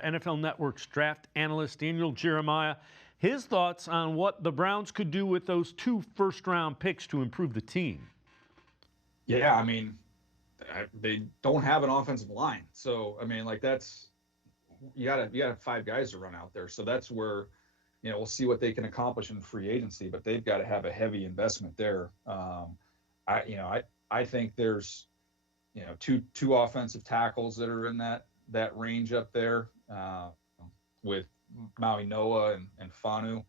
NFL Network's draft analyst Daniel Jeremiah. His thoughts on what the Browns could do with those 2 first-round picks to improve the team. Yeah, I mean, they don't have an offensive line, so I mean, like that's you gotta have 5 guys to run out there. So that's where we'll see what they can accomplish in free agency, but they've got to have a heavy investment there. I think there's two offensive tackles that are in that range up there with Maui Noah and Fanu.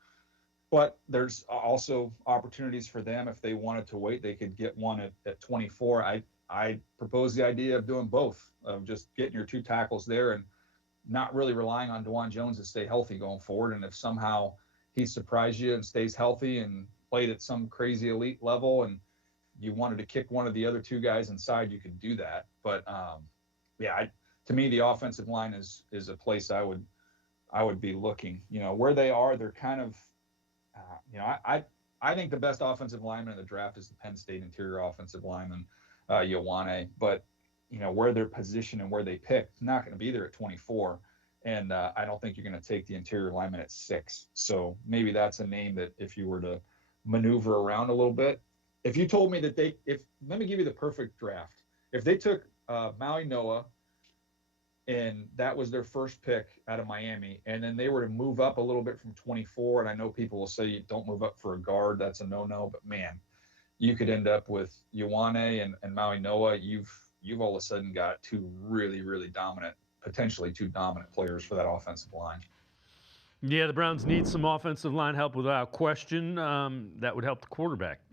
But there's also opportunities for them if they wanted to wait. They could get one at 24. I propose the idea of doing both, of just getting your 2 tackles there and not really relying on DeJuan Jones to stay healthy going forward. And if somehow he surprised you and stays healthy and played at some crazy elite level and you wanted to kick one of the other 2 guys inside, you could do that. But to me, the offensive line is a place I would be looking. Where they are, they're kind of, I think the best offensive lineman in the draft is the Penn State interior offensive lineman, Ioane. But where they're positioned and where they pick, not going to be there at 24. And I don't think you're going to take the interior lineman at 6. So maybe that's a name that if you were to maneuver around a little bit. If you told me that let me give you the perfect draft. If they took Maui Noah and that was their first pick out of Miami, and then they were to move up a little bit from 24, and I know people will say you don't move up for a guard, that's a no-no, but man, you could end up with Ioane and Maui Noah. You've all of a sudden got 2 really, really dominant, potentially 2 dominant players for that offensive line. Yeah, the Browns need some offensive line help without question. That would help the quarterback.